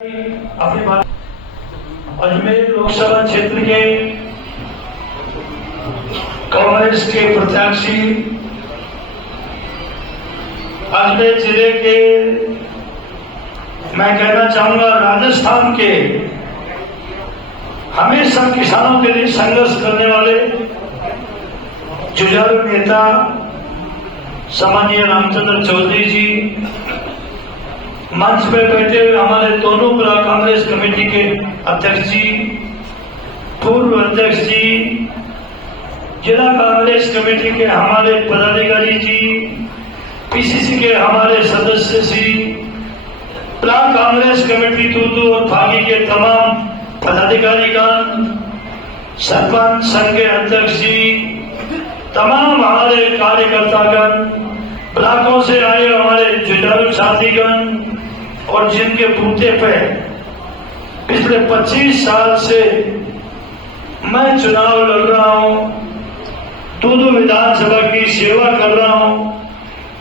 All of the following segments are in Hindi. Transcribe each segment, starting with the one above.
अपनी बात अजमेर लोकसभा क्षेत्र के कांग्रेस के प्रत्याशी अजमेर जिले के, मैं कहना चाहूंगा राजस्थान के, हमेशा किसानों के लिए संघर्ष करने वाले जुझारू नेता सम्मानीय रामचंद्र चौधरी जी, मंच पर बैठे हुए हमारे दोनों ब्लॉक कांग्रेस कमेटी के अध्यक्ष जी, पूर्व अध्यक्ष जी, जिला कांग्रेस कमेटी के हमारे पदाधिकारी जी, पीसीसी के हमारे सदस्य जी, ब्लॉक कांग्रेस कमेटी दूदू और भागी के तमाम पदाधिकारीगण, सरपंच संघ के अध्यक्ष जी, तमाम हमारे कार्यकर्तागण, ब्लॉकों से आए हमारे जुझारू साथीगण और जिनके बूते पे पिछले 25 साल से मैं चुनाव लड़ रहा हूं, दूदू विधानसभा की सेवा कर रहा हूं,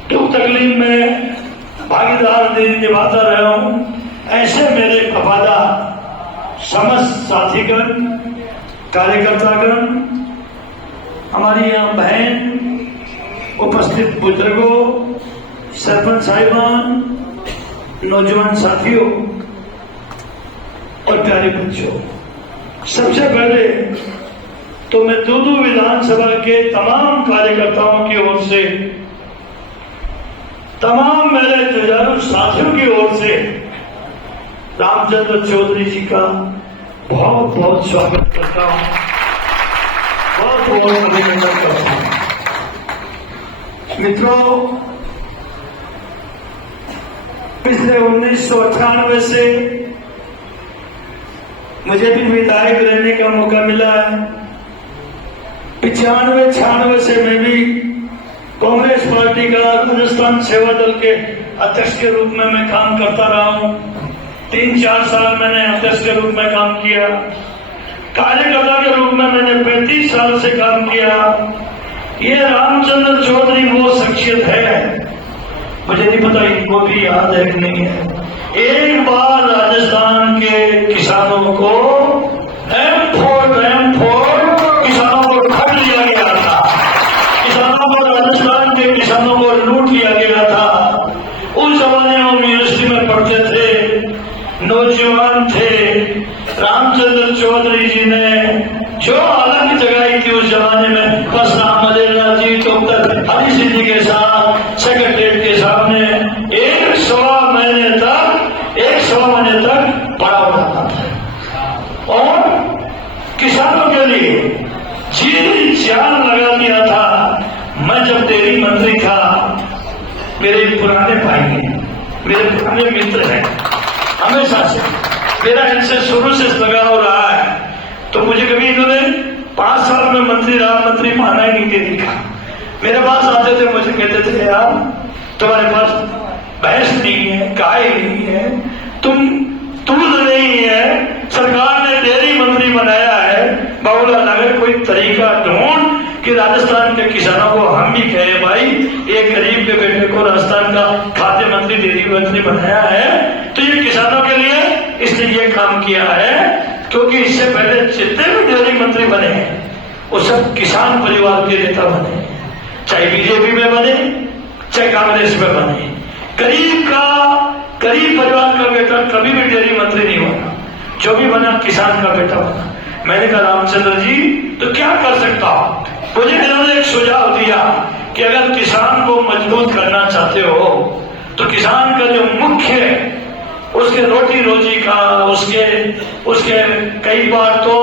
दुख तकलीफ में भागीदार निभाता रहा हूं, ऐसे मेरे वफादार समस्त साथीगण, कार्यकर्तागण, हमारी यहाँ बहन, उपस्थित बुजुर्गों, सरपंच साहिबान, नौजवान साथियों और प्यारे बच्चों, सबसे पहले तो मैं दूदू विधानसभा के तमाम कार्यकर्ताओं की ओर से, तमाम मेरे जुझारू साथियों की ओर से रामचंद्र चौधरी जी का बहुत बहुत स्वागत करता हूं, बहुत बहुत अभिनंदन करता हूं। मित्रों, पिछले 1998 से मुझे भी विधायक रहने का मौका मिला है। 95-96 से मैं भी कांग्रेस पार्टी का राजस्थान सेवा दल के अध्यक्ष के रूप में मैं काम करता रहा हूं। 3-4 साल मैंने अध्यक्ष के रूप में काम किया। कार्यकर्ता के रूप में मैंने 35 साल से काम किया। ये रामचंद्र चौधरी वो शख्सियत है, मुझे नहीं पता इनको भी याद है कि नहीं है। एक बार राजस्थान के किसानों को M4 किसानों को ठग लिया गया था, किसानों को, राजस्थान के किसानों को लूट लिया गया था। उस जमाने में हम यूनिवर्सिटी में पढ़ते थे, नौजवान थे। रामचंद्र चौधरी जी ने जो अलग जगाई थी उस जमाने में, बस रामदेवला जी तो हरी सिंह जी के साथ सेक्रेटरीट के सामने एक सवा महीने तक पड़ा होता था और किसानों के लिए जी जान लगा दिया था। मैं जब डेयरी मंत्री था, मेरे पुराने भाई हैं, मेरे पुराने मित्र हैं, हमेशा से मेरा इनसे शुरू से लगाव रहा है। तो मुझे कभी इन्होंने 5 साल में मंत्री रहा, मंत्री माना ही नहीं देखा। मेरे पास आते थे, मुझे कहते थे यार तुम्हारे पास भैंस नहीं है, गाय नहीं है, तुम दूध नहीं है, सरकार ने डेयरी मंत्री बनाया है, बाबूलाल नगर कोई तरीका ढूंढ कि राजस्थान के किसानों को हम भी कहे भाई एक गरीब के बेटे को राजस्थान का खाद्य मंत्री, डेयरी मंत्री बनाया है, तो ये किसानों के लिए इसने ये काम किया है। क्योंकि इससे पहले जितने भी डेयरी मंत्री बने हैं वो सब किसान परिवार के नेता बने, चाहे बीजेपी में बने चाहे कांग्रेस में बने। गरीब परिवार का बेटा कभी भी डेयरी मंत्री नहीं बना, जो भी बना किसान का बेटा बना। मैंने कहा रामचंद्र जी तो क्या कर सकता हूं। मुझे इन्होंने एक सुझाव दिया कि अगर किसान को मजबूत करना चाहते हो तो किसान का जो मुख्य उसके रोटी रोजी का, उसके कई बार तो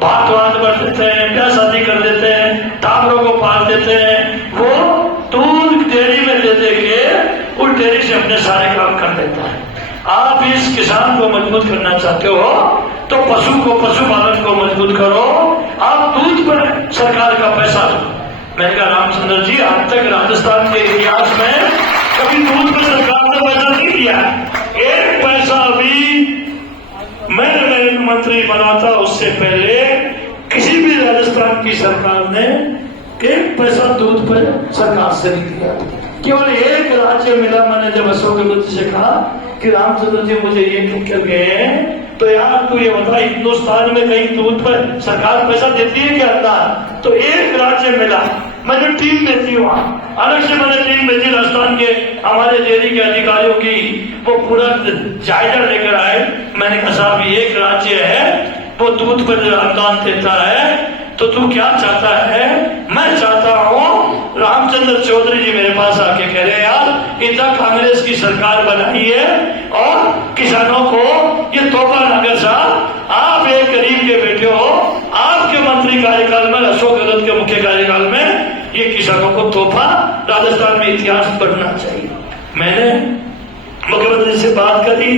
भात बढ़ देते हैं, ब्याह शादी कर देते हैं, टावरों को पाल देते हैं, वो दूध डेयरी में दे दे के उस डेयरी से अपने सारे काम कर देता है। आप इस किसान को मजबूत करना चाहते हो तो पशुपालन को मजबूत करो, आप दूध पर सरकार का पैसा दो। मैंने कहा रामचंद्र जी आज तक राजस्थान के इतिहास में कभी दूध पर सरकार ने पैसा नहीं दिया, एक पैसा भी मैं मंत्री बना था उससे पहले किसी भी राजस्थान की सरकार ने एक पैसा दूध पर सरकार से नहीं दिया। केवल एक राज्य मिला, मैंने जब अशोक गहलोत से कहा कि रामचंद्र जी मुझे ये लिख कर गए, तो यार तू ये बता, हिंदुस्तान में कहीं दूध पर सरकार पैसा देती है क्या? अनुदान तो एक राज्य मिला, मैंने टीम भेजी वहां, अलग से मैंने टीम भेजी राजस्थान के हमारे डेयरी के अधिकारियों की, वो पूरा जायजा लेकर आए। मैंने कहा साहब ये एक राज्य है वो दूध पर अनुदान देता है, तो तू क्या चाहता है? मैं चाहता हूँ, रामचंद्र चौधरी जी मेरे पास आके कह रहे यार इतना कांग्रेस की सरकार बनाई है और किसानों को ये तोहफा नगर साहब, आप एक गरीब के बेटे हो, आपके मंत्री कार्यकाल में, अशोक गहलोत के मुख्य कार्यकाल में ये किसानों को तोहफा राजस्थान में इतिहास पढ़ना चाहिए। मैंने मुख्यमंत्री से बात करी,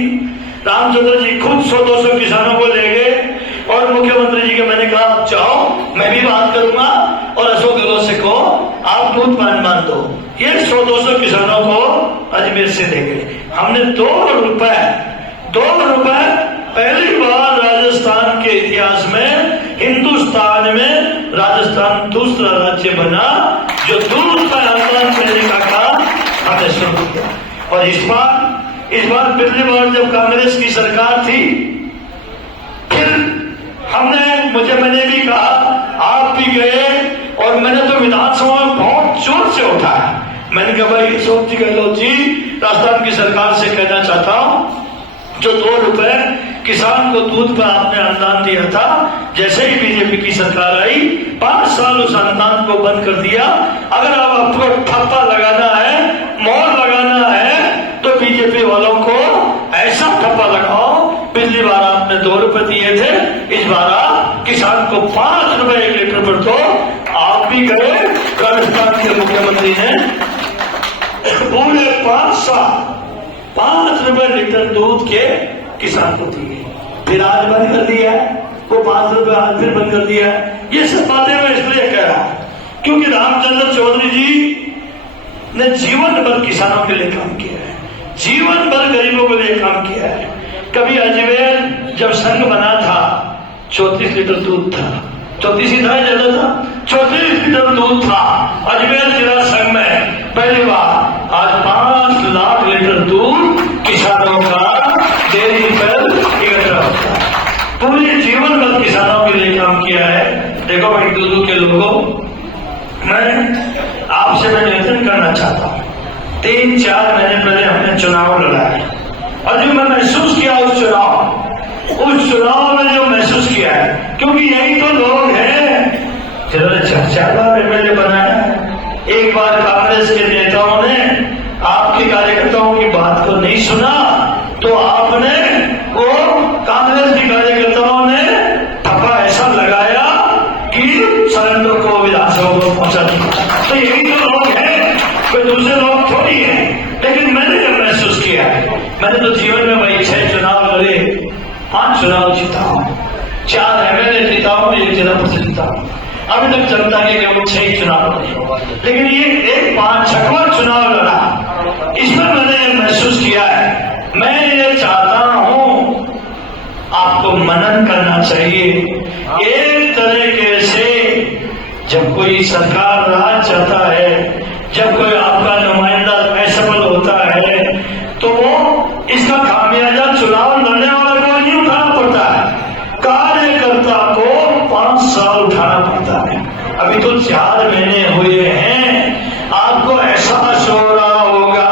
रामचंद्र जी खुद 100-200 किसानों को ले गए और मुख्यमंत्री जी के मैंने कहा जाओ मैं भी बात करूंगा और अशोक गहलोत से कहो आप दूध मान दो। ये 100-200 किसानों को अजमेर से ले गए। हमने 2 रुपए पहली बार राजस्थान के इतिहास में, हिंदुस्तान में राजस्थान दूसरा राज्य बना जो दूध का अनुदान देने का काम हमने शुरू किया। और इस बार पिछली बार जब कांग्रेस की सरकार थी, फिर मैंने भी कहा, आप भी गए और मैंने तो विधानसभा में बहुत जोर से उठाया। मैंने कहा भाई अशोक जी गहलोत जी, राजस्थान की सरकार से कहना चाहता हूं, जो 2 रुपए किसान को दूध पर आपने अनुदान दिया था, जैसे ही बीजेपी की सरकार आई 5 साल उस अनुदान को बंद कर दिया। अगर अब आपको ठप्पा लगाना है, मोहर लगाना है, तो बीजेपी वालों को ऐसा ठप्पा लगाओ, पिछली बार आपने 2 रुपए दिए थे, इस बार आप किसान को 5 रुपए 1 लीटर पर दो। आप भी गए, राजस्थान के मुख्यमंत्री ने पूरे 5 साल 5 रुपए लीटर दूध के किसान को दिए, फिर आज बंद कर दिया है, वो 5 रुपए आज फिर बंद कर दिया है। ये सब बातें मैं इसलिए कह रहा हूं क्योंकि रामचंद्र चौधरी जी ने जीवन भर किसानों के लिए काम किया है, जीवन भर गरीबों के लिए काम किया है। कभी अजमेर जब संघ बना था 34 लीटर दूध था, 34 ही था, ज्यादा था, 34 लीटर दूध था अजमेर जिला संघ में पहली बार। आज 5 लाख लीटर दूध किसानों का डेयरी पर इकट्ठा होता है। पूरे जीवन भर किसानों के लिए काम किया है। देखो भाई दूध के लोगों, मैं आपसे निवेदन करना चाहता हूँ, 3-4 महीने पहले हमने चुनाव लड़ा है और जो मैं महसूस किया उस चुनाव में जो महसूस किया है, क्योंकि यही तो लोग हैं जिन्होंने 4 बार एमएलए बनाया है। एक बार कांग्रेस के नेताओं ने आपके कार्यकर्ताओं की बात को नहीं सुना तो आपने वो कांग्रेस के कार्यकर्ताओं ने ठप्पा ऐसा लगाया कि सरेंद्र को विधानसभा को पहुंचा दिया। तो यही तो लोग हैं, कोई दूसरे लोग थोड़ी है। लेकिन मैंने जब महसूस किया है, मैंने तो जीवन में भाई 6 चुनाव लड़े, 5 चुनाव जीता हूं, 4 एमएलए जीता हूं, 1 जिला परिषद जीता हूं। अभी तक जनता के केवल 6 चुनाव लड़े, लेकिन ये एक 5वां चुनाव लड़ा, इसमें मैंने महसूस किया है। मैं ये चाहता हूं, आपको मनन करना चाहिए। एक तरीके से जब कोई सरकार राज चाहता है, जब कोई आपका नुमाइंदा असफल होता है, तो वो इसका खामियाजा चुनाव लड़ने वाले को नहीं उठाना पड़ता है, कार्यकर्ता को 5 साल उठाना पड़ता है। अभी तो 4 महीने हुए हैं, आपको एहसास हो रहा होगा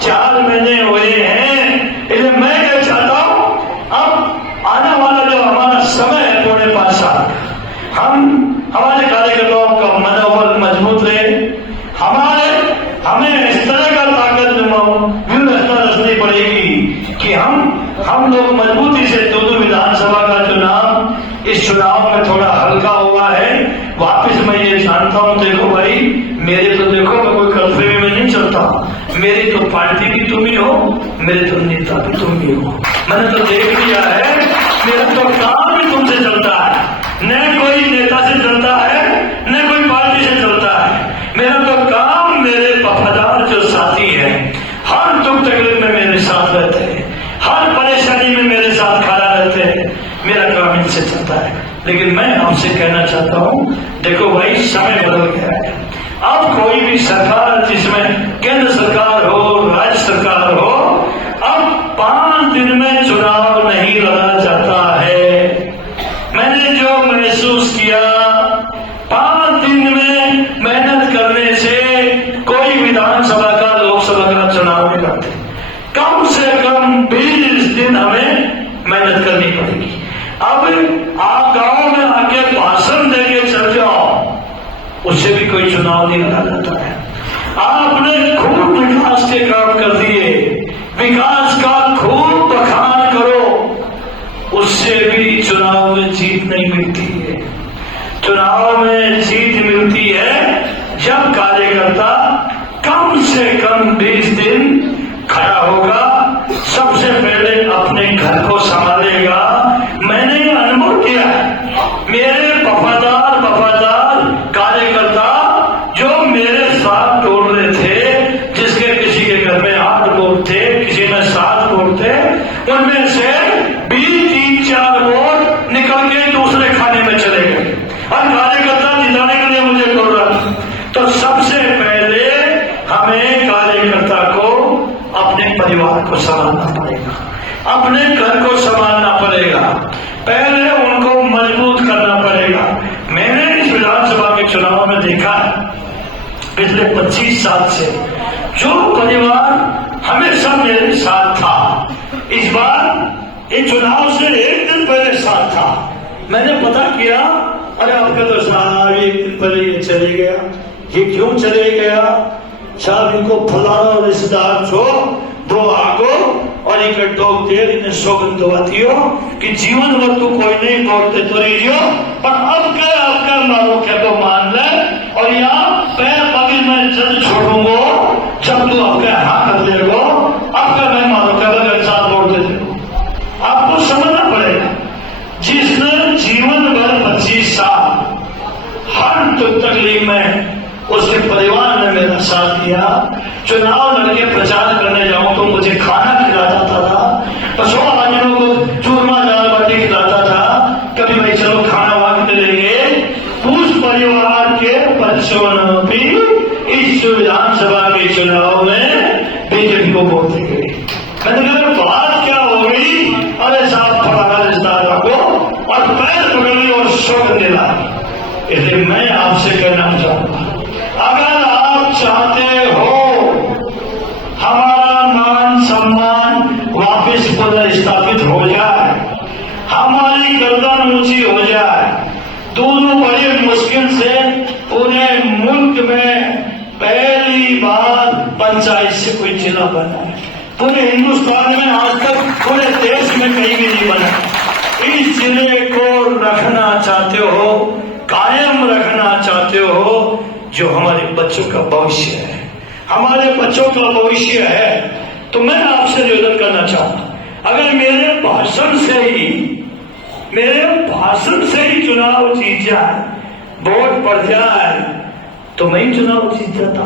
4 महीने हुए हैं। इसलिए मैं क्या चाहता हूं, अब आने वाला जो हमारा समय है 4.5 साल, हमारे कार्यकर्ताओं का मनोबल मजबूत रहे, हमें इस तरह का ताकत व्यवस्था रचनी पड़ेगी कि हम लोग मजबूती से 2 विधानसभा का चुनाव, इस चुनाव में थोड़ा हल्का हुआ है। वापिस मैं ये जानता हूं, देखो भाई मेरे तो देखो मैं कोई कर्तव्य में नहीं चलता, मेरी तो पार्टी भी तुम ही हो, मेरे तो नेता भी तुम ही हो। मैंने तो देख लिया है, मेरा तो काम भी तुमसे चलता है, न कोई नेता से चलता है न कोई पार्टी से चलता है। मेरा तो काम मेरे वफादार जो साथी है, हर दुख तकलीफ में मेरे साथ रहते हैं, हर परेशानी में मेरे साथ खड़ा रहते हैं, मेरा काम इनसे चलता है। लेकिन मैं आपसे कहना चाहता हूं, देखो भाई समय बदल गया है। अब कोई भी सरकार, जिसमें केंद्र सरकार हो, राज्य सरकार हो, अब 5 दिन में चुनाव नहीं लड़ा जाता है। मैंने जो महसूस किया, 5 दिन में मेहनत करने से कोई विधानसभा का, लोकसभा का चुनाव नहीं लड़ते। कम से कम 20 दिन हमें मेहनत करनी पड़ेगी। अब आप गांव में आके भाषण देके चल जाओ, उससे भी कोई चुनाव नहीं लड़ा जाता है। आपने खूब विकास के काम कर दिए, विकास का खूब बखान करो, उससे भी चुनाव में जीत नहीं मिलती है। चुनाव में जीत मिलती है जब कार्यकर्ता कम से कम 20 दिन खड़ा होगा, सबसे पहले अपने घर को संभालेगा। मैंने अनुभव किया है, मेरे वफादार कार्यकर्ता जो मेरे साथ दौड़ रहे थे, जिसके किसी के घर में 8 वोट थे, किसी में 7 वोट थे, उनमें से 3-4 वोट निकल के दूसरे खाने में चले गए और कार्यकर्ता जिताने के लिए मुझे बोल रहा था। तो सबसे पहले हमें कार्यकर्ता को अपने परिवार को संभालना पड़ेगा, अपने घर को संभालना पड़ेगा, पहले उनको मजबूत करना पड़ेगा। मैंने इस विधानसभा के चुनाव में देखा पिछले 25 साल से जो परिवार हमेशा मेरे साथ था, इस बार इस चुनाव से 1 दिन पहले साथ था। मैंने पता किया, अरे आपका तो साहब 1 दिन पहले ये चले गया, ये क्यों चले गया? साहब इनको फलाना रिश्तेदार छो दो आगो और इनके टोक दे, इन्हें सौगंध दवाती हो कि जीवन भर तू कोई नहीं दौड़ते तो रही हो, पर अब के आपका मारो क्या तो मान ले, और यहाँ पैर पगी मैं जल्द छोड़ूंगा जब तू आपका हाथ कर ले लो, आपका मैं मारो क्या बगैर साथ दौड़ते थे। आपको समझना पड़ेगा, जिसने जीवन भर 25 साल हर तकलीफ में उसके परिवार ने मेरा साथ दिया। चुनाव लड़के प्रचार करने जाऊं तो मुझे खाना खिलाता था, पशु आदमियों को चूरमा दाल बाटी खिलाता था, कभी भाई चलो खाना वांग लेंगे। उस परिवार के बच्चों ने भी इस विधानसभा के चुनाव में बीजेपी को वोट देंगे। मैंने कहा बात क्या हो गई? अरे साहब फलाना रिश्तेदार को और पैर पकड़ी और शोक दिला। इसलिए मैं आपसे कहना चाहूंगा, अगर आप चाहते हो हमारा मान सम्मान वापस पुनर्स्थापित हो जाए, हमारी गर्दन ऊंची हो जाए, दोनों बड़ी मुश्किल से पूरे मुल्क में पहली बार पंचायत से कोई जिला बना है। पूरे हिंदुस्तान में आज तक, पूरे देश में कहीं भी नहीं बना। इस जिले को रखना चाहते हो, कायम रखना चाहते हो, जो हमारे बच्चों का भविष्य है, हमारे बच्चों का भविष्य है, तो मैं आपसे निवेदन करना चाहूंगा, अगर मेरे भाषण से ही चुनाव जीत जाए, वोट पड़ जाए, तो मैं ही चुनाव जीत जाता।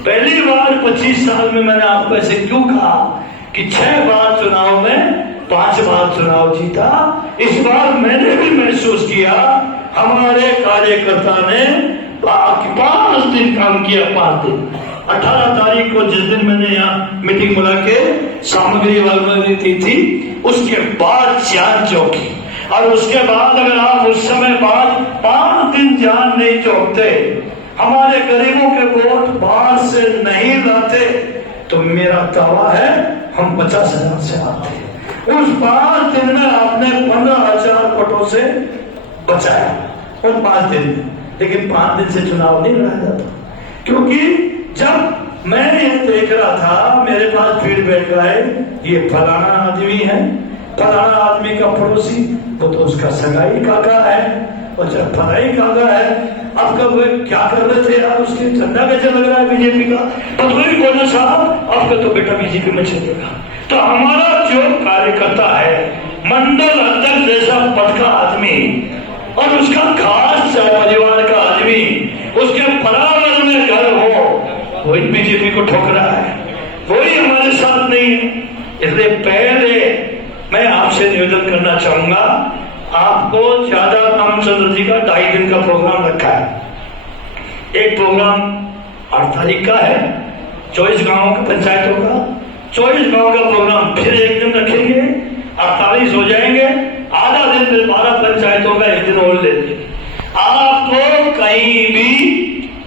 पहली बार 25 साल में मैंने आपको ऐसे क्यों कहा कि 6 बार चुनाव में 5 बार चुनाव जीता। इस बार मैंने भी महसूस किया, हमारे कार्यकर्ता ने 5 दिन काम किया। 5 दिन, 18 तारीख को जिस दिन मैंने यहाँ मीटिंग बुला के सामग्री वाली दी थी, उसके बाद जान चौकी, और उसके बाद अगर आप उस समय बाद 5 दिन जान नहीं चौकते, हमारे गरीबों के वोट बाहर से नहीं लाते, तो मेरा दावा है हम 50,000 से आते। उस 5 दिन में आपने 15,000 वोटों से बचाया, उन 5 दिन में। लेकिन 5 दिन से चुनाव नहीं लड़ा जाता, क्योंकि जब मैं ये देख रहा था, मेरे पास फीडबैक आए, ये फलाना आदमी है, फलाना आदमी का पड़ोसी, वो तो उसका सगाई काका है, और जब फलाई काका है, अब कब क्या कर रहे थे यार, उसके झंडा कैसे लग रहा है बीजेपी का, तो कोई बोले साहब आपका तो बेटा बीजेपी में चलेगा। तो हमारा जो कार्यकर्ता है, मंडल अध्यक्ष जैसा पद का आदमी, और उसका खास परिवार का आदमी, उसके बराबर में घर हो, वही बीजेपी को ठोक रहा है, वही हमारे साथ नहीं है। इसलिए पहले मैं आपसे निवेदन करना चाहूंगा, आपको ज्यादा रामचंद्र जी का 2.5 दिन का प्रोग्राम रखा है। एक प्रोग्राम 8 तारीख का है, 24 गांवों की पंचायतों का, 24 गांव का प्रोग्राम फिर एक दिन रखेंगे, 48 हो जाएंगे, आधा दिन फिर 12 पंचायतों का एक दिन और लेते। आपको कहीं भी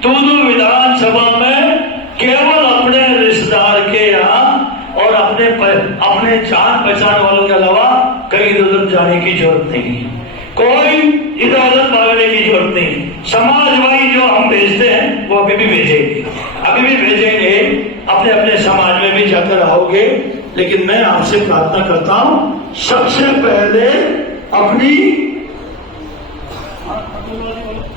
तूदू विधानसभा में केवल अपने रिश्तेदार के यहाँ और अपने जान पहचान वालों के अलावा कहीं इधर जाने की जरूरत नहीं है। कोई इधर उधर भागने की जरूरत नहीं। समाजवादी जो हम भेजते हैं वो अभी भी भेजेंगे, अभी भी भेजेंगे, अपने अपने समाज में भी जाकर रहोगे। लेकिन मैं आपसे प्रार्थना करता हूं, सबसे पहले अपनी